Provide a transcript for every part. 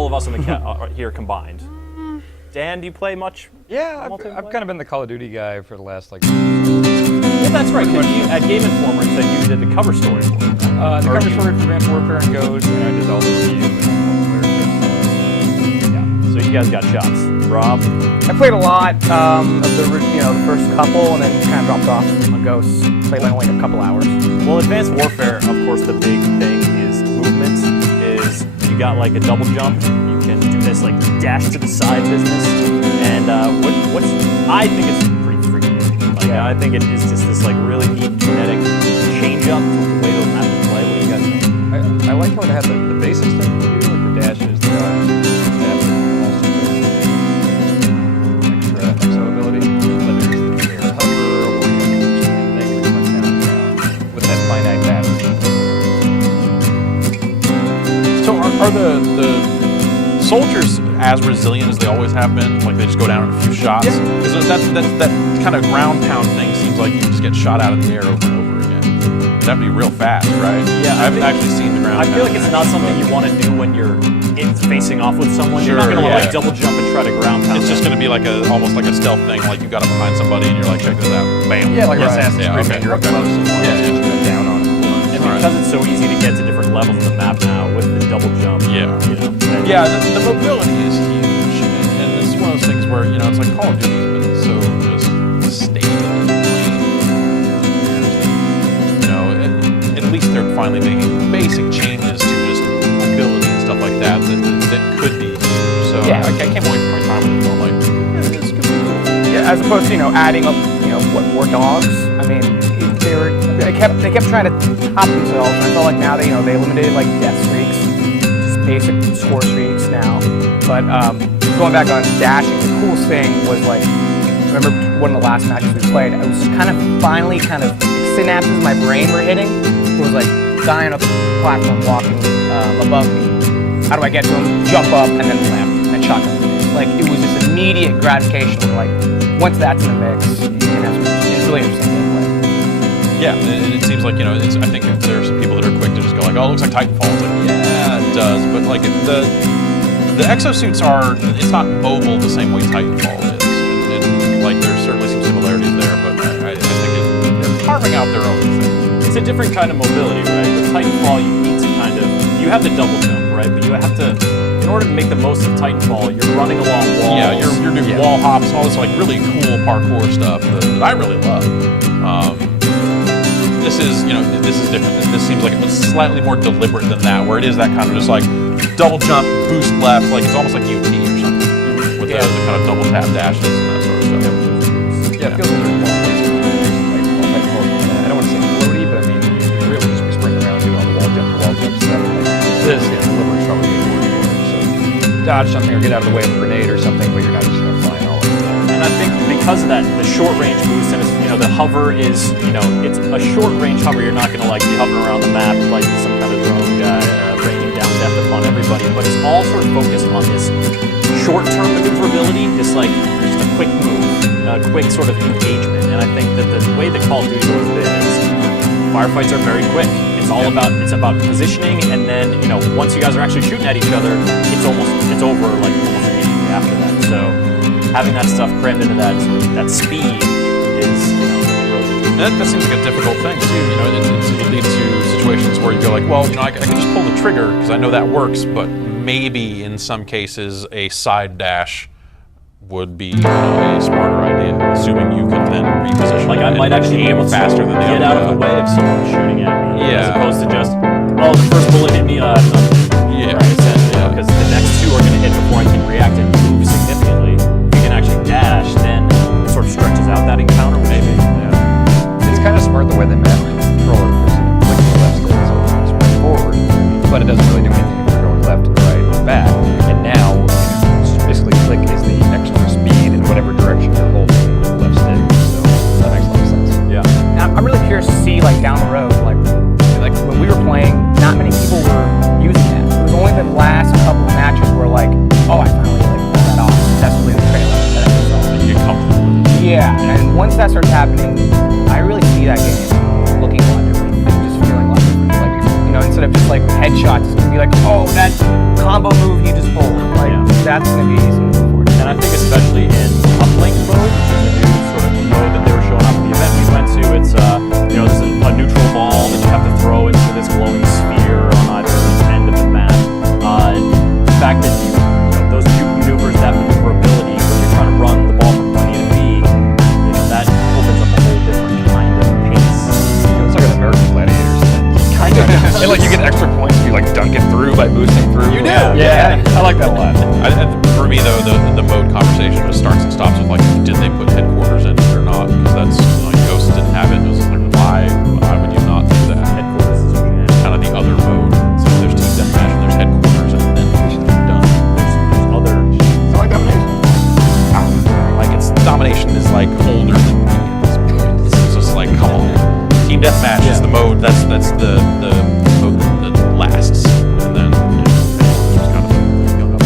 all of us on the are here combined. Dan, do you play much? Yeah, I've kind of been the Call of Duty guy for the last like. Well, that's right. Because you at Game Informer said you did the cover story for it. The cover story for Advanced Warfare and Ghost, and I did all the review and yeah. So you guys got shots. Rob? I played a lot of the first couple, and then kind of dropped off on Ghost. Played like only a couple hours. Well, Advanced Warfare, of course, the big thing is movement. Is you got like a double jump. You can do this like dash to the side business, and I think it's pretty freaking. Like I think it is just this like really neat kinetic change up to the way those maps play. What do you guys think? I like how it had the basic stuff you can do, like the dashes, the dodge, extra exo ability, whether it's the air hover or you can do the thing where you punch down the ground with that finite battery. So are the soldiers as resilient as they always have been? Like they just go down in a few shots? Because that kind of ground pound thing seems like you just get shot out of the air over and over again. That'd be real fast, right? Yeah, I've actually seen the ground. I feel like it's not something you want to do when you're facing off with someone. You're not going to like double jump and try to ground pound. It's just going to be like almost like a stealth thing. Like you got up behind somebody and you're like, check this out, bam. Yeah, like Assassin's Creed. Okay. You're up close and down on it. And because it's so easy to get to different levels of the map now with the double jump. Yeah. The mobility is huge, and it's one of those things where it's like Call of Duty's been so just stable and plain. At least they're finally making basic changes to just mobility and stuff like that could be huge. So I can't wait for my time with it. I'm like, this could be cool. Yeah, as opposed to adding up what more dogs. I mean, they kept trying to top themselves, and I felt like now they eliminated like death streaks, just basic score streaks now. But going back on dashing, the coolest thing was like, remember one of the last matches we played, I was finally synapses in my brain were hitting. It was like guy on a platform walking above me. How do I get to him? Jump up and then left and shotgun. Like it was this immediate gratification. Like once that's in the mix, you can have it's really interesting gameplay. Yeah, and it seems like I think there are some people that are quick to just go like, oh, it looks like Titanfall. It's like, yeah, it does, but like the exosuits it's not mobile the same way Titanfall is, and like there's certainly some similarities there, but I think they're carving out their own thing. It's a different kind of mobility, right? With Titanfall, you need to you have the double jump, right? But you have to, in order to make the most of Titanfall, you're running along walls. Yeah, you're doing wall hops, all this like really cool parkour stuff that I really love. This is different. This seems like it's slightly more deliberate than that, where it is that kind of just like double jump, boost left, like it's almost like UT or something, with the kind of double tap dashes and that sort of stuff. Yeah, it feels like there's more I don't want to say floaty, but I mean, you really just be sprinting around doing all the wall jump stuff. Like this is deliberate trouble so dodge something or get out of the way of a grenade or something, but you're not just going to fly all over there. And I think because of that, the short range boost and the hover is, it's a short range hover. You're not going to like be hovering around the map like some kind of drone guy raining down death upon everybody. But it's all sort of focused on this short-term maneuverability, just a quick move, a quick sort of engagement. And I think that the way that Call of Duty has been is firefights are very quick. It's about positioning, and then once you guys are actually shooting at each other, it's over like almost immediately after that. So having that stuff crammed into that speed is that seems like a difficult thing too. It leads to situations where you go like, well, I can just pull the trigger because I know that works, but maybe in some cases a side dash would be a smarter idea, assuming you can then reposition. Like I might actually be able to faster than get out of the way if someone's shooting at me, as opposed to just the first bullet hit me. Because the next two are going to hit before I can react and move significantly. If you can actually dash, then it sort of stretches out that encounter. Maybe. It's kind of smart the way they map the controller because clicking the left stick so it's sprint forward, but it doesn't really do anything if you're going left, right, or back. And now, basically, click is the extra speed in whatever direction you're holding the left stick. So that makes a lot of sense. Yeah. I'm really curious to see down the road, like when we were playing, not many people were using that. It was only the last couple of matches where I finally pulled that off successfully in the trailer that I saw. And you get comfortable with it. Yeah, and once that starts happening, I really see that game looking a lot different and just feeling a lot different. Instead of just headshots, it's gonna be like, oh, that combo move he just pulled. fact that those juke maneuvers, that maneuverability, when you're trying to run the ball from point A to B, that opens up a whole different kind of pace. It's like an American Gladiators. Kind of. And like you get extra points if you like dunk it through by boosting through. You do. Yeah, I like that a lot. For me though, the mode conversation just starts and stops with like, did they put headquarters in it or not? Because that's like Ghost didn't have it. It was like, why would you not do that? Headquarters is Kind of the other mode. So there's team deathmatch and there's headquarters, and then you're done. there's other. I like domination. Like it's domination is like older than me at this point. This is just like, come on. Team deathmatch is the mode. That's the mode that lasts, and then headquarters was kind of young up.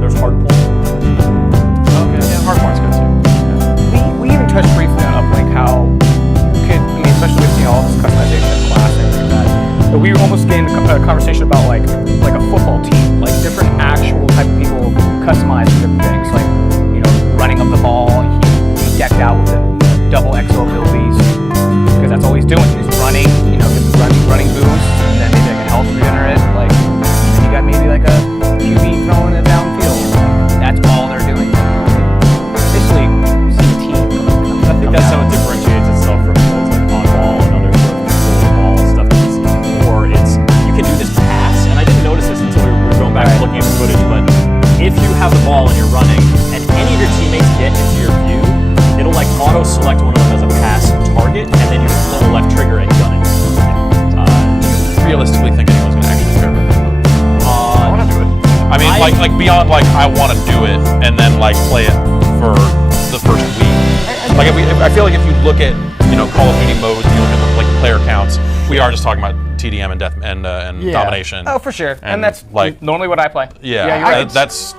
There's hardpoint. Okay, yeah, hardpoint's good too. We even touched briefly on Uplink how you could, I mean, especially with all this customization of class and everything like that. But we were almost getting a conversation about like a football team, like different actual type of people customized for different things, like running up the ball, he's decked out with the double XO abilities because that's all he's doing. He's running, gets running boost, and then maybe like a health regenerate, like and you got maybe like a QB throwing it downfield. That's all they're doing. Basically, see a team. I think that's how it differentiates itself from modes like on-ball and other sort of control-ball stuff that you see before. You can do this pass, and I didn't notice this until we were going back and looking at the footage, but if you have the ball and you're running, and any of your teammates get into your view, it'll like auto-select one of them as a pass target, and then you just pull the left trigger and gun it. Realistically, think anyone's gonna actually care about that? I want to do it. I mean, like beyond like I want to do it and then like play it for the first week. Like I feel like if you look at Call of Duty modes, you look at the player counts. We are just talking about TDM and death and domination. Oh, for sure. And that's like normally what I play. Yeah, that's.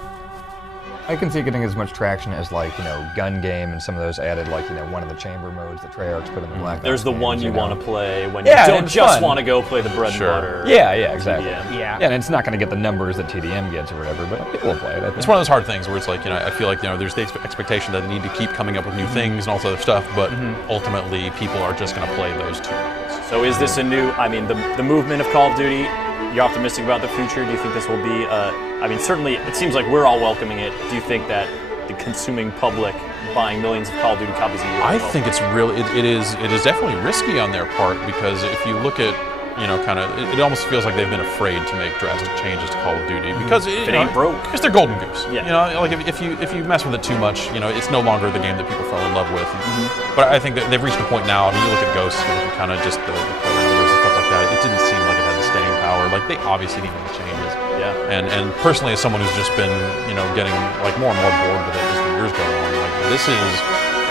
I can see it getting as much traction as like gun game and some of those added like one of the chamber modes that Treyarch's put in the Black Ops There's the games, one you know. want to play when Yeah, you don't it's just fun. want to go play the bread and butter. Yeah, exactly. TDM. Yeah. Yeah, and it's not going to get the numbers that TDM gets or whatever, but people will play it. I think. It's one of those hard things where it's like, I feel like, there's the expectation that they need to keep coming up with new things and all this other stuff, but ultimately people are just going to play those two. So is this the movement of Call of Duty, you're optimistic about the future? Do you think this will be, certainly it seems like we're all welcoming it. Do you think that the consuming public buying millions of Call of Duty copies a year? I think it's really, it is definitely risky on their part, because if you look at, it almost feels like they've been afraid to make drastic changes to Call of Duty because it ain't broke. Because they're golden goose. Yeah. Like if you mess with it too much, it's no longer the game that people fell in love with. But I think that they've reached a point now. I mean, you look at Ghosts, you look at kind of just the player numbers and stuff like that. It didn't seem like it had the staying power. Like they obviously need to make changes. Yeah. And personally, as someone who's just been getting like more and more bored with it as the years go on, like this is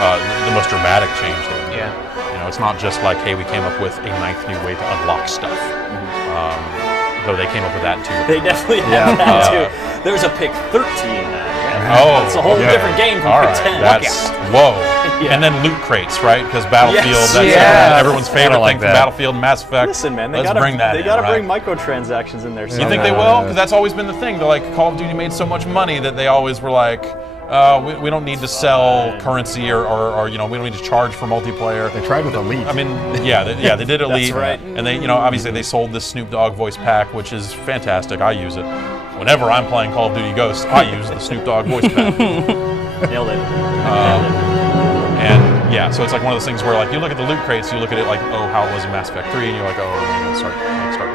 the most dramatic change they've made. Yeah. It's not just like, hey, we came up with a ninth new way to unlock stuff. Though they came up with that too. They definitely have that too. There's a pick 13 now. It's a whole different game from pick 10. That's whoa. And then loot crates, right? Because Battlefield, that's everyone's favorite thing from Battlefield, Mass Effect. Listen, man, Let's bring that they in, gotta right? bring microtransactions in there. You think they will? Because that's always been the thing. They're like, Call of Duty made so much money that they always were like, we don't need to sell currency or we don't need to charge for multiplayer. They tried with Elite. I mean, they did Elite. That's right. And they, obviously they sold this Snoop Dogg voice pack, which is fantastic. I use it. Whenever I'm playing Call of Duty Ghosts, I use the Snoop Dogg voice pack. Nailed it. And yeah, so it's like one of those things where like you look at the loot crates, you look at it like, oh, how it was in Mass Effect 3, and you're like, oh, are we gonna start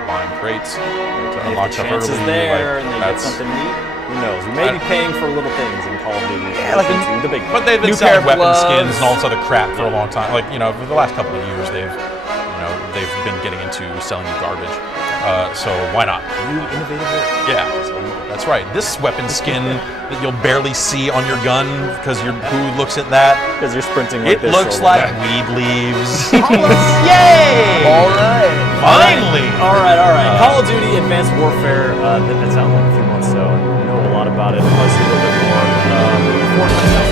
buying crates to unlock stuff early? Chances there, like, and they get something neat. Who knows? We may be paying for little things in Call of Duty. like the big. But they've been New selling pair of weapon gloves. skins and all this other crap for a long time. Like for the last couple of years, they've been getting into selling you garbage. So why not? New innovative. Yeah, that's right. This weapon skin that you'll barely see on your gun because who looks at that? Because you're sprinting like It this. looks like weed leaves. Yay! All right. Finally! All right. Call of Duty Advanced Warfare, that's out in like a few months, so we know a lot about it. Probably see a little bit more before it comes out.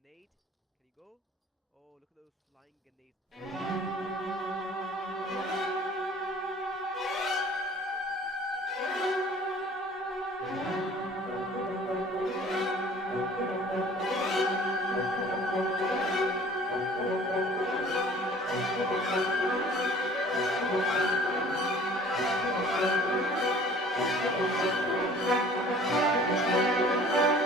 grenade. Can you go? Oh, look at those flying grenades. Thank you.